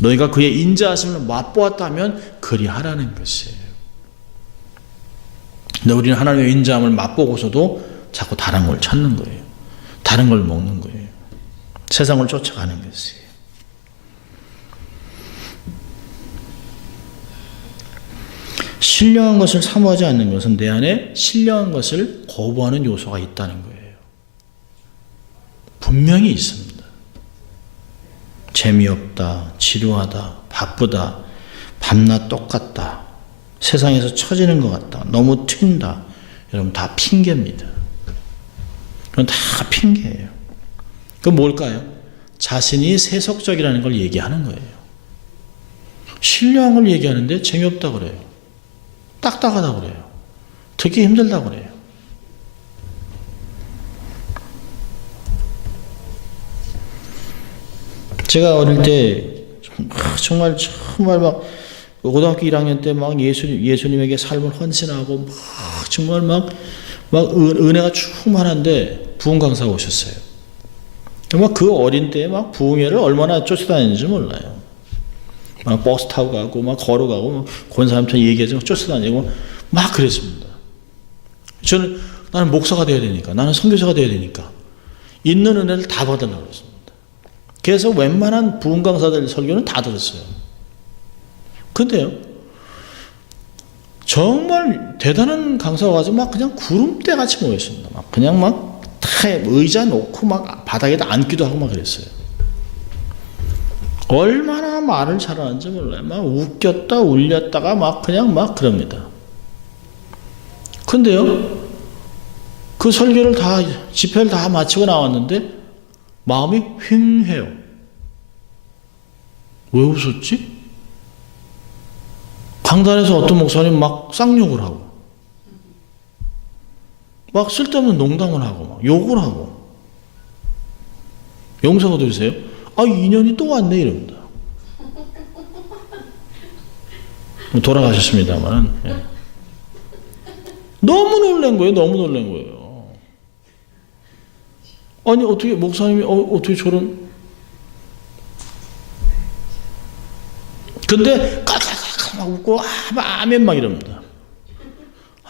너희가 그의 인자하심을 맛보았다면 그리하라는 것이에요. 근데 우리는 하나님의 인자함을 맛보고서도 자꾸 다른 걸 찾는 거예요. 다른 걸 먹는 거예요. 세상을 쫓아가는 것이에요. 신령한 것을 사모하지 않는 것은 내 안에 신령한 것을 거부하는 요소가 있다는 거예요. 분명히 있습니다. 재미없다, 지루하다, 바쁘다, 밤낮 똑같다, 세상에서 처지는 것 같다, 너무 튄다. 여러분 다 핑계입니다. 그건 다 핑계예요. 그건 뭘까요? 자신이 세속적이라는 걸 얘기하는 거예요. 신령한 걸 얘기하는데 재미없다 그래요. 딱딱하다고 그래요. 듣기 힘들다고 그래요. 제가 어릴 때 정말 막 고등학교 1학년 때 막 예수님에게 삶을 헌신하고 막 정말 막 은혜가 충만한데 부흥 강사가 오셨어요. 막 그 어린 때에 막 부흥회를 얼마나 쫓아다니는지 몰라요. 막 버스 타고 가고 막 걸어가고 막 권사님한테 얘기해서 쫓아다니고 막 그랬습니다. 나는 목사가 돼야 되니까, 나는 선교사가 돼야 되니까 있는 은혜를 다 받으려고 했습니다. 그래서 웬만한 부흥 강사들 설교는 다 들었어요. 근데요, 정말 대단한 강사가 가지고 막 그냥 구름대 같이 모였습니다. 막 그냥 막 의자 놓고 막 바닥에다 앉기도 하고 막 그랬어요. 얼마나 말을 잘하는지 몰라요. 막 웃겼다 울렸다가 막 그냥 막 그럽니다. 근데요, 그 설교를 다, 집회를 다 마치고 나왔는데 마음이 휑해요. 왜 웃었지? 강단에서 어떤 목사님 막 쌍욕을 하고 막 쓸데없는 농담을 하고 막 욕을 하고 용서가 되세요? 아, 인연이 또 왔네 이럽니다. 돌아가셨습니다만 예. 너무 놀란 거예요. 너무 놀란 거예요. 아니 어떻게 목사님이 어떻게 저런, 근데 까까까까 막 웃고 아멘 막 이럽니다.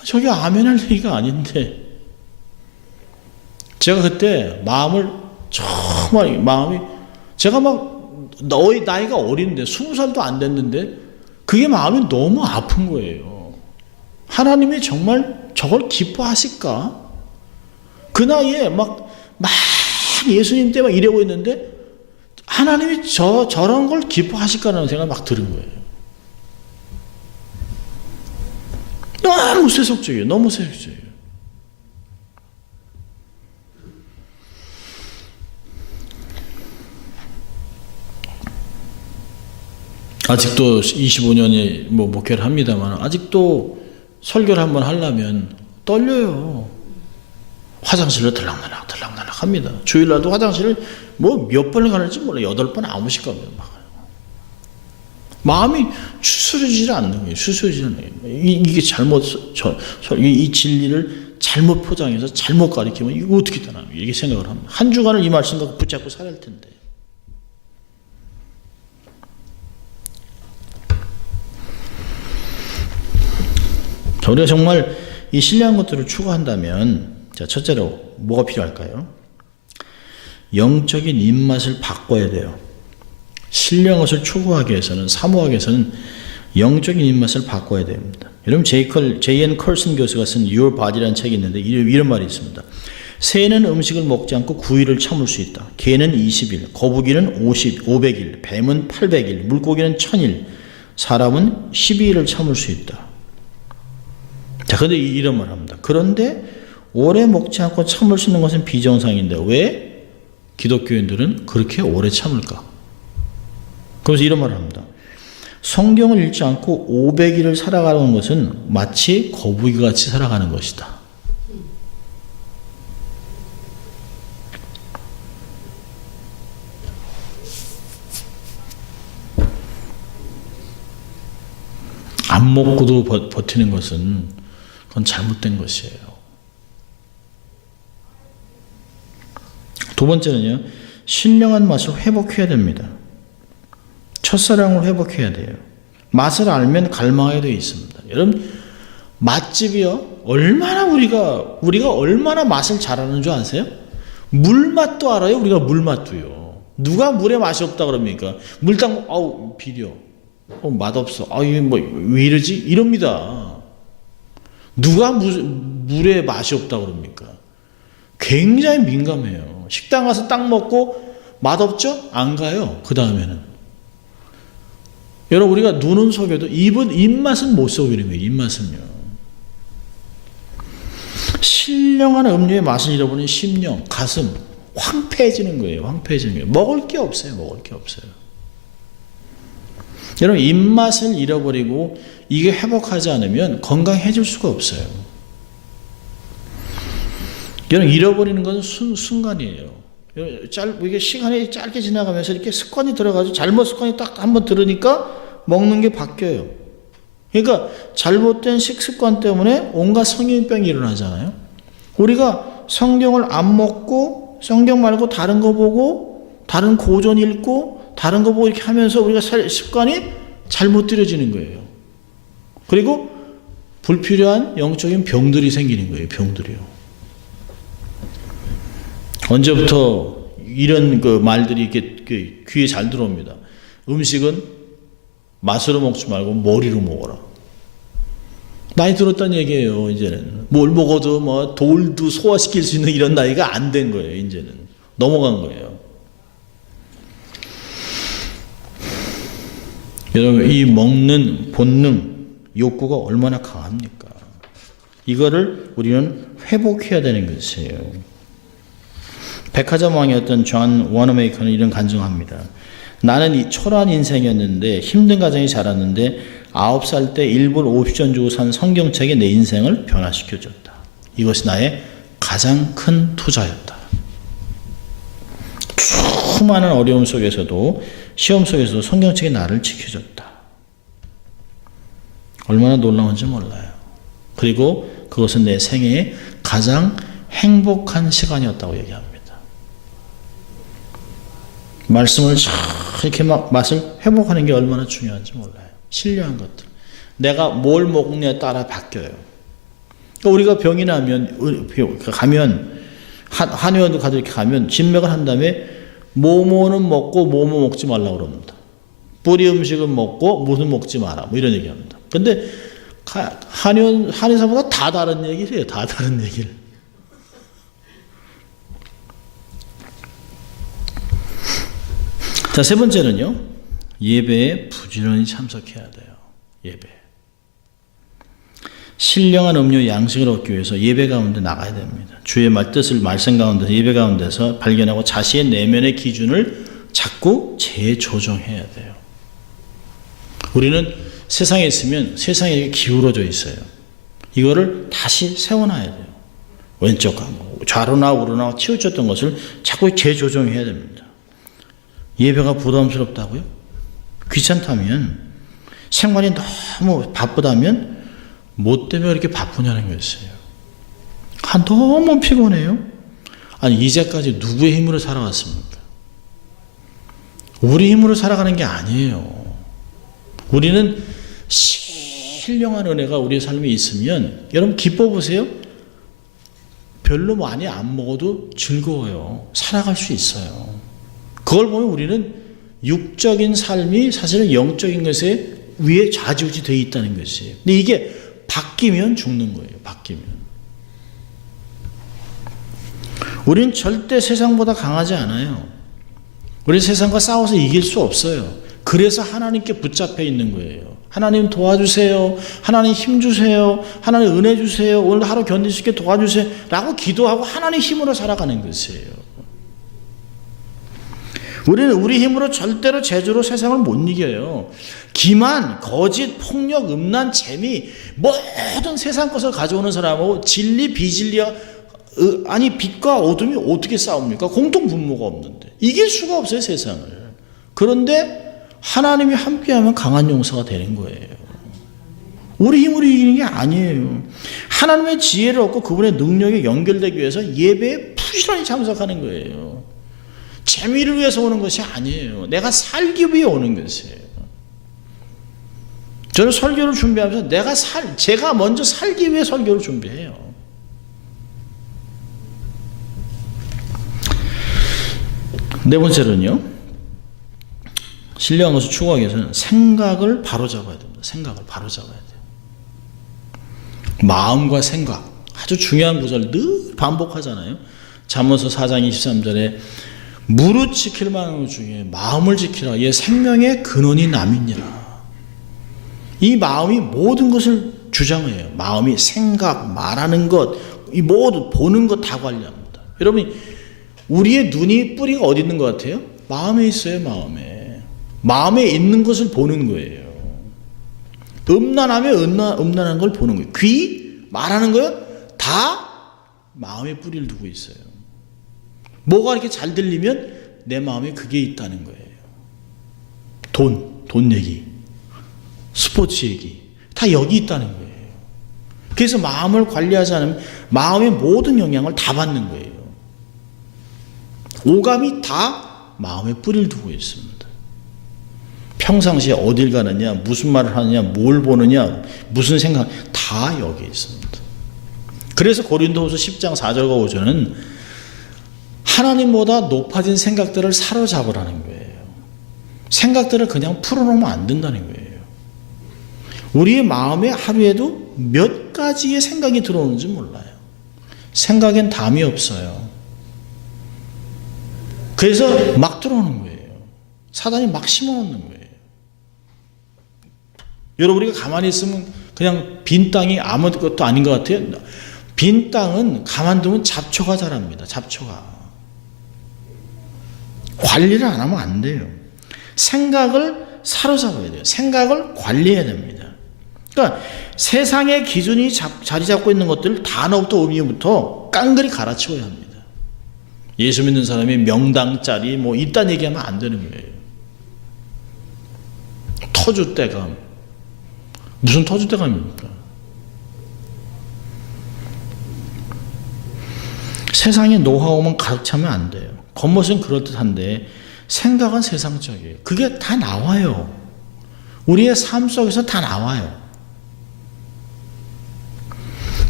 저게 아멘할 얘기가 아닌데. 제가 그때 제가 막 나이가 어린데 20살도 안 됐는데 그게 마음이 너무 아픈 거예요. 하나님이 정말 저걸 기뻐하실까? 그 나이에 막 예수님 때 막 이러고 있는데 하나님이 저런 걸 기뻐하실까라는 생각이 막 드는 거예요. 너무 세속적이에요. 너무 세속적이에요. 아직도 25년이 목회를 합니다만 아직도 설교를 한번 하려면 떨려요. 화장실로 들락날락 합니다. 주일날도 화장실을 몇 번을 가는지 몰라. 8번 9씩 가면 막. 마음이 추스러지지 않는 거예요. 추스러지지 않는 거예요. 이게 이 진리를 잘못 포장해서 잘못 가르치면 이거 어떻게 되나 이렇게 생각을 합니다. 한 주간을 이 말씀 갖고 붙잡고 살아야 할 텐데. 우리가 정말 이 신뢰한 것들을 추구한다면, 자, 첫째로 뭐가 필요할까요? 영적인 입맛을 바꿔야 돼요. 신뢰한 것을 추구하기 위해서는, 사모하기 위해서는 영적인 입맛을 바꿔야 됩니다. 여러분, J.N. 컬슨 교수가 쓴 Your Body라는 책이 있는데 이런 말이 있습니다. 새는 음식을 먹지 않고 9일을 참을 수 있다. 개는 20일, 거북이는 500일, 뱀은 800일, 물고기는 1000일, 사람은 12일을 참을 수 있다. 자, 근데 이런 말 합니다. 그런데 오래 먹지 않고 참을 수 있는 것은 비정상인데 왜 기독교인들은 그렇게 오래 참을까? 그래서 이런 말을 합니다. 성경을 읽지 않고 500일을 살아가는 것은 마치 거북이같이 살아가는 것이다. 안 먹고도 버티는 것은 그건 잘못된 것이에요. 두 번째는요, 신령한 맛을 회복해야 됩니다. 첫사랑을 회복해야 돼요. 맛을 알면 갈망하게 되어 있습니다. 여러분, 맛집이요, 얼마나 우리가 얼마나 맛을 잘 아는 줄 아세요? 물맛도 알아요. 우리가 물맛도요. 누가 물에 맛이 없다 그럽니까? 물 딱 아우 비려, 맛없어, 이게 왜 이러지? 이럽니다. 누가 물에 맛이 없다 그럽니까? 굉장히 민감해요. 식당 가서 딱 먹고 맛없죠? 안 가요. 그 다음에는. 여러분, 우리가 눈은 속여도 입맛은 못 속이는 거예요. 입맛은요. 신령한 음료의 맛을 잃어버린 심령, 가슴 황폐해지는 거예요. 황폐해지는 거예요. 먹을 게 없어요. 먹을 게 없어요. 여러분 입맛을 잃어버리고 이게 회복하지 않으면 건강해질 수가 없어요. 여러분 잃어버리는 건 순간이에요. 이게 시간이 짧게 지나가면서 이렇게 습관이 들어가서 잘못 습관이 딱 한번 들으니까 먹는 게 바뀌어요. 그러니까 잘못된 식습관 때문에 온갖 성인병이 일어나잖아요. 우리가 성경을 안 먹고 성경 말고 다른 거 보고 다른 고전 읽고 다른 거 보고 이렇게 하면서 우리가 습관이 잘못 들여지는 거예요. 그리고 불필요한 영적인 병들이 생기는 거예요. 병들이요. 언제부터 이런 그 말들이 이렇게 귀에 잘 들어옵니다. 음식은 맛으로 먹지 말고 머리로 먹어라. 나이 들었다는 얘기예요. 이제는 뭘 먹어도 뭐 돌도 소화시킬 수 있는 이런 나이가 안 된 거예요. 이제는 넘어간 거예요. 여러분 이 먹는 본능 욕구가 얼마나 강합니까? 이거를 우리는 회복해야 되는 것이에요. 백화점 왕이었던 존 워너메이커는 이런 간증합니다. 나는 이 초라한 인생이었는데 힘든 가정에 자랐는데 9살 때 일불 50전 주고 산 성경책이 내 인생을 변화시켜줬다. 이것이 나의 가장 큰 투자였다. 수많은 어려움 속에서도 시험 속에서도 성경책이 나를 지켜줬다. 얼마나 놀라운지 몰라요. 그리고 그것은 내 생애의 가장 행복한 시간이었다고 얘기합니다. 말씀을 잘 이렇게 막 맛을 회복하는 게 얼마나 중요한지 몰라요. 신령한 것들. 내가 뭘 먹느냐에 따라 바뀌어요. 그러니까 우리가 병이 나면 가면 한의원도 가도 이렇게 가면 진맥을 한 다음에 뭐뭐는 먹고 뭐뭐 먹지 말라고 그럽니다. 뿌리 음식은 먹고 무슨 먹지 마라. 뭐 이런 얘기합니다. 근데 한의사보다 다 다른 얘기를 해요. 다 다른 얘기를. 자, 세 번째는요. 예배에 부지런히 참석해야 돼요. 예배. 신령한 음료 양식을 얻기 위해서 예배 가운데 나가야 됩니다. 주의 뜻을 말씀 가운데서 예배 가운데서 발견하고 자신의 내면의 기준을 자꾸 재조정해야 돼요. 우리는 세상에 있으면 세상에 기울어져 있어요. 이거를 다시 세워놔야 돼요. 왼쪽 가고 좌로나 우로나 치우쳤던 것을 자꾸 재조정해야 됩니다. 예배가 부담스럽다고요? 귀찮다면, 생활이 너무 바쁘다면 뭐 때문에 이렇게 바쁘냐는 거였어요. 너무 피곤해요. 아니 이제까지 누구의 힘으로 살아왔습니까? 우리 힘으로 살아가는 게 아니에요. 우리는 신령한 은혜가 우리의 삶에 있으면 여러분 기뻐 보세요. 별로 많이 안 먹어도 즐거워요. 살아갈 수 있어요. 그걸 보면 우리는 육적인 삶이 사실은 영적인 것에 위에 좌지우지 되어 있다는 것이에요. 근데 이게 바뀌면 죽는 거예요. 바뀌면. 우리는 절대 세상보다 강하지 않아요. 우리 세상과 싸워서 이길 수 없어요. 그래서 하나님께 붙잡혀 있는 거예요. 하나님 도와주세요. 하나님 힘 주세요. 하나님 은혜 주세요. 오늘 하루 견딜 수 있게 도와주세요. 라고 기도하고 하나님 힘으로 살아가는 것이에요. 우리는 우리 힘으로 절대로 재주로 세상을 못 이겨요. 기만, 거짓, 폭력, 음란, 재미 모든 세상 것을 가져오는 사람하고 진리, 비진리와 아니 빛과 어둠이 어떻게 싸웁니까? 공통 분모가 없는데 이길 수가 없어요. 세상을. 그런데 하나님이 함께하면 강한 용사가 되는 거예요. 우리 힘으로 이기는 게 아니에요. 하나님의 지혜를 얻고 그분의 능력에 연결되기 위해서 예배에 부지런히 참석하는 거예요. 재미를 위해서 오는 것이 아니에요. 내가 살기 위해 오는 것이에요. 저는 설교를 준비하면서 제가 먼저 살기 위해 설교를 준비해요. 네 번째로는요. 신령한 것을 추구하기 위해서는 생각을 바로잡아야 됩니다. 생각을 바로잡아야 돼요. 마음과 생각. 아주 중요한 구절을 늘 반복하잖아요. 잠언서 4장 23절에 무릇 지킬 만한 것 중에 마음을 지키라. 얘 생명의 근원이 남이니라. 이 마음이 모든 것을 주장해요. 마음이 생각, 말하는 것, 이 모든 보는 것 다 관리합니다. 여러분, 우리의 눈이 뿌리가 어디 있는 것 같아요? 마음에 있어요. 마음에. 마음에 있는 것을 보는 거예요. 음란하면 음란한 걸 보는 거예요. 귀 말하는 거요 다 마음에 뿌리를 두고 있어요. 뭐가 이렇게 잘 들리면 내 마음에 그게 있다는 거예요. 돈 얘기, 스포츠 얘기 다 여기 있다는 거예요. 그래서 마음을 관리하지 않으면 마음의 모든 영향을 다 받는 거예요. 오감이 다 마음에 뿌리를 두고 있습니다. 평상시에 어딜 가느냐, 무슨 말을 하느냐, 뭘 보느냐, 무슨 생각 다 여기 있습니다. 그래서 고린도후서 10장 4절과 5절은 하나님보다 높아진 생각들을 사로잡으라는 거예요. 생각들을 그냥 풀어놓으면 안 된다는 거예요. 우리의 마음에 하루에도 몇 가지의 생각이 들어오는지 몰라요. 생각엔 담이 없어요. 그래서 막 들어오는 거예요. 사단이 막 심어놓는 거예요. 여러분, 우리가 가만히 있으면 그냥 빈 땅이 아무것도 아닌 것 같아요. 빈 땅은 가만두면 잡초가 자랍니다. 잡초가. 관리를 안 하면 안 돼요. 생각을 사로잡아야 돼요. 생각을 관리해야 됩니다. 그러니까 세상의 기준이 자리 잡고 있는 것들을 단어부터 의미부터 깡그리 갈아치워야 합니다. 예수 믿는 사람이 명당짜리 뭐 이딴 얘기하면 안 되는 거예요. 터줏대감. 무슨 터줏대감입니까? 세상의 노하우만 가득 차면 안 돼요. 겉모습은 그럴듯한데 생각은 세상적이에요. 그게 다 나와요. 우리의 삶 속에서 다 나와요.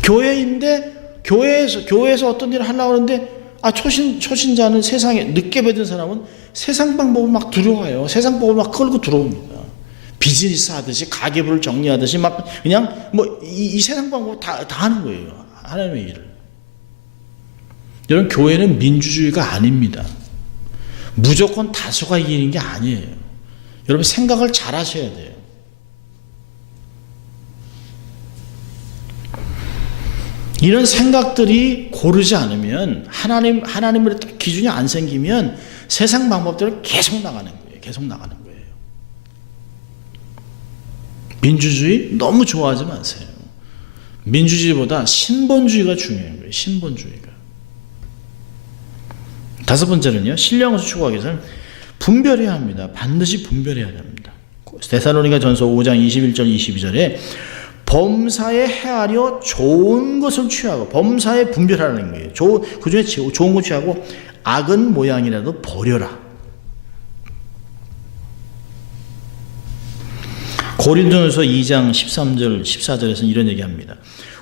교회인데 교회에서 어떤 일을 하려고 하는데 초신자는 세상에 늦게 뱉은 사람은 세상 방법을 막 들어와요. 세상 방법을 막 끌고 들어옵니다. 비즈니스 하듯이 가계부를 정리하듯이 막 그냥 뭐 이 세상 방법 다 하는 거예요. 하나님의 일을. 여러분, 교회는 민주주의가 아닙니다. 무조건 다수가 이기는 게 아니에요. 여러분, 생각을 잘 하셔야 돼요. 이런 생각들이 고르지 않으면 하나님의 기준이 안 생기면 세상 방법대로 계속 나가는 거예요. 계속 나가는 거예요. 민주주의 너무 좋아하지 마세요. 민주주의보다 신본주의가 중요한 거예요. 신본주의가. 다섯 번째는요, 신령을 추구하기 위해서는 분별해야 합니다. 반드시 분별해야 됩니다. 데살로니가 전서 5장 21절 22절에 범사에 헤아려 좋은 것을 취하고, 범사에 분별하라는 거예요. 그 중에 좋은 것 취하고 악은 모양이라도 버려라. 고린도전서 2장 13절 14절에서는 이런 얘기합니다.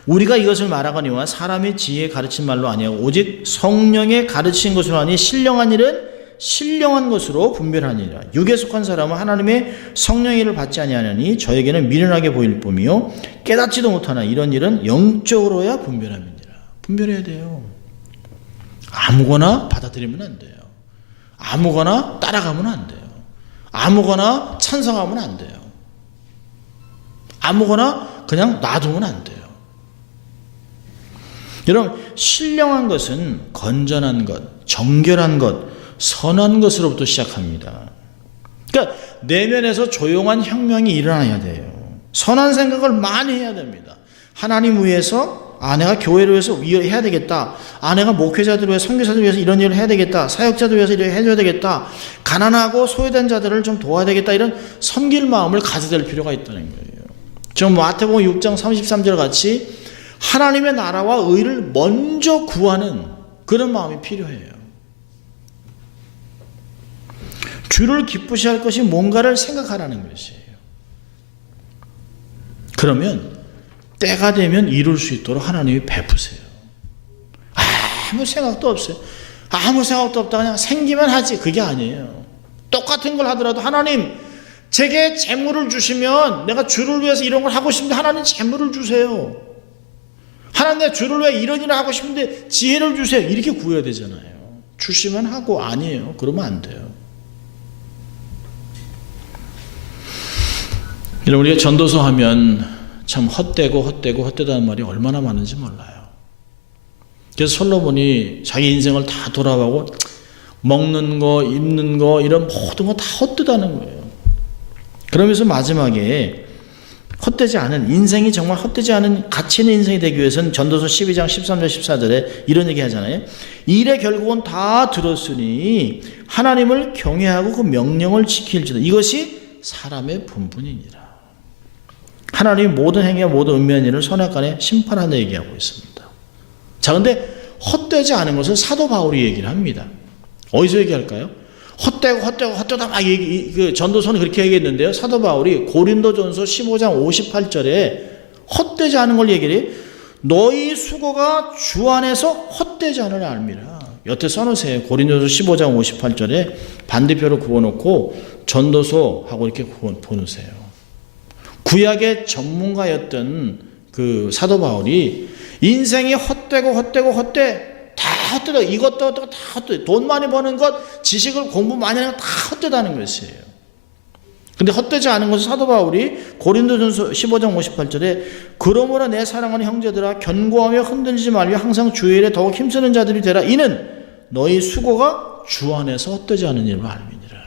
우리가 이것을 말하거니와 사람의 지혜에 가르친 말로 아니하고 오직 성령의 가르친 것으로 하니 신령한 일은 신령한 것으로 분별하니라. 육에 속한 사람은 하나님의 성령의 일을 받지 아니하니 저에게는 미련하게 보일 뿐이요 깨닫지도 못하나 이런 일은 영적으로야 분별함이니라. 분별해야 돼요. 아무거나 받아들이면 안 돼요. 아무거나 따라가면 안 돼요. 아무거나 찬성하면 안 돼요. 아무거나 그냥 놔두면 안 돼요. 여러분, 신령한 것은 건전한 것, 정결한 것, 선한 것으로부터 시작합니다. 그러니까 내면에서 조용한 혁명이 일어나야 돼요. 선한 생각을 많이 해야 됩니다. 하나님 위해서, 내가 교회를 위해서 해야 되겠다. 내가 목회자들 위해서, 선교사들 위해서 이런 일을 해야 되겠다. 사역자들 위해서 이렇게 해줘야 되겠다. 가난하고 소외된 자들을 좀 도와야 되겠다. 이런 섬길 마음을 가져야 될 필요가 있다는 거예요. 지금 마태복음 6장 33절 같이 하나님의 나라와 의를 먼저 구하는 그런 마음이 필요해요. 주를 기쁘시 할 것이 뭔가를 생각하라는 것이에요. 그러면 때가 되면 이룰 수 있도록 하나님이 베푸세요. 아무 생각도 없어요. 아무 생각도 없다 그냥 생기면 하지. 그게 아니에요. 똑같은 걸 하더라도 하나님 제게 재물을 주시면 내가 주를 위해서 이런 걸 하고 싶은데 하나님 재물을 주세요. 하나님 내가 주를 위해 이런 일을 하고 싶은데 지혜를 주세요. 이렇게 구해야 되잖아요. 주시면 하고 아니에요. 그러면 안 돼요. 여러분, 우리가 전도서 하면 참 헛되다는 말이 얼마나 많은지 몰라요. 그래서 솔로몬이 자기 인생을 다 돌아보고 먹는 거, 입는 거 이런 모든 거 다 헛되다는 거예요. 그러면서 마지막에 헛되지 않은 인생이 정말 헛되지 않은 가치 있는 인생이 되기 위해서는 전도서 12장 13절 14절에 이런 얘기 하잖아요. 이래 결국은 다 들었으니 하나님을 경외하고 그 명령을 지킬지도 이것이 사람의 본분이니라. 하나님이 모든 행위와 모든 은밀한 일을 선악간에 심판한다 얘기하고 있습니다. 자, 근데 헛되지 않은 것을 사도 바울이 얘기를 합니다. 어디서 얘기할까요? 헛되다 막 전도서는 그렇게 얘기했는데요. 사도 바울이 고린도전서 15장 58절에 헛되지 않은 걸 얘기를 해요. 너희 수고가 주 안에서 헛되지 않을 알미라. 여태 써놓으세요. 고린도전서 15장 58절에 반대표로 그어놓고 전도서하고 이렇게 보놓으세요. 구약의 전문가였던 그 사도 바울이 인생이 헛되고 다 헛되다. 이것도 헛되고 다 헛되다. 돈 많이 버는 것, 지식을 공부 많이 하는 것 다 헛되다는 것이에요. 근데 헛되지 않은 것을 사도 바울이 고린도전서 15장 58절에 그러므로 내 사랑하는 형제들아 견고하며 흔들리지 말며 항상 주의 일에 더욱 힘쓰는 자들이 되라. 이는 너희 수고가 주 안에서 헛되지 않은 일로 알미니라.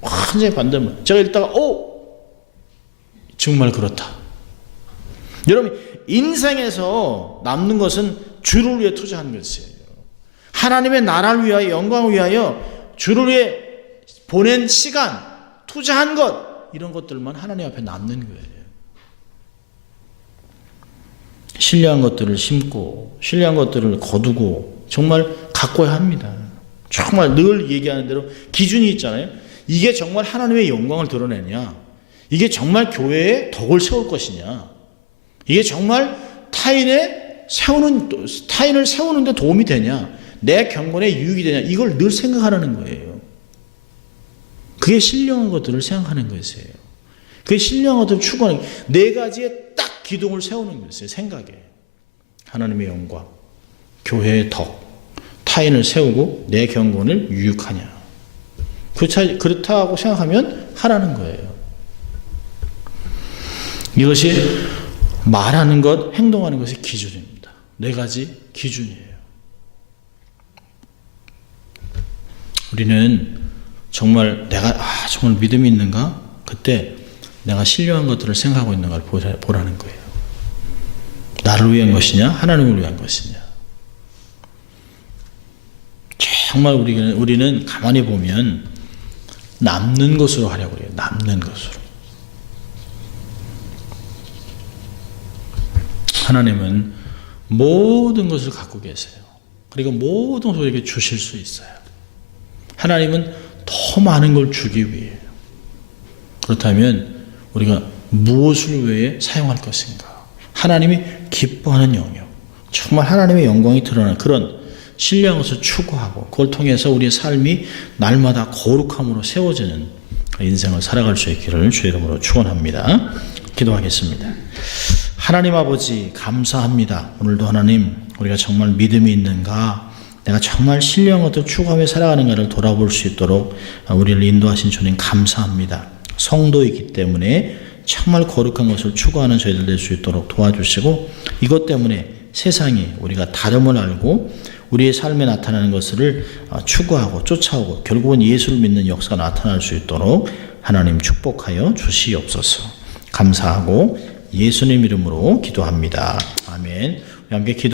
완전히 반대말. 제가 읽다가 정말 그렇다. 여러분 인생에서 남는 것은 주를 위해 투자하는 것이에요. 하나님의 나라를 위하여 영광을 위하여 주를 위해 보낸 시간, 투자한 것 이런 것들만 하나님 앞에 남는 거예요. 신뢰한 것들을 심고 신뢰한 것들을 거두고 정말 가꿔야 합니다. 정말 늘 얘기하는 대로 기준이 있잖아요. 이게 정말 하나님의 영광을 드러내냐, 이게 정말 교회에 덕을 세울 것이냐, 이게 정말 타인을 세우는 데 도움이 되냐, 내 경건에 유익이 되냐, 이걸 늘 생각하라는 거예요. 그게 신령한 것들을 생각하는 것이에요. 그게 신령한 것들을 추구하는, 네 가지의 딱 기둥을 세우는 것이에요. 생각에 하나님의 영광, 교회의 덕, 타인을 세우고 내 경건을 유익하냐, 그렇다고 생각하면 하라는 거예요. 이것이 말하는 것, 행동하는 것이 기준입니다. 네 가지 기준이에요. 우리는 정말 내가 정말 믿음이 있는가? 그때 내가 신령한 것들을 생각하고 있는가를 보라는 거예요. 나를 위한 것이냐, 하나님을 위한 것이냐. 정말 우리는 가만히 보면 남는 것으로 하려고 해요. 남는 것으로. 하나님은 모든 것을 갖고 계세요. 그리고 모든 것을 우리에게 주실 수 있어요. 하나님은 더 많은 걸 주기 위해. 그렇다면 우리가 무엇을 위해 사용할 것인가? 하나님이 기뻐하는 영역, 정말 하나님의 영광이 드러나는 그런 신령한 것을 추구하고 그걸 통해서 우리의 삶이 날마다 거룩함으로 세워지는 인생을 살아갈 수 있기를 주의 이름으로 축원합니다. 기도하겠습니다. 하나님 아버지 감사합니다. 오늘도 하나님 우리가 정말 믿음이 있는가, 내가 정말 신령한 것을 추구하며 살아가는가를 돌아볼 수 있도록 우리를 인도하신 주님 감사합니다. 성도이기 때문에 정말 거룩한 것을 추구하는 저희들 될 수 있도록 도와주시고, 이것 때문에 세상이 우리가 다름을 알고 우리의 삶에 나타나는 것을 추구하고 쫓아오고 결국은 예수를 믿는 역사가 나타날 수 있도록 하나님 축복하여 주시옵소서. 감사하고 예수님 이름으로 기도합니다. 아멘. 함께 기도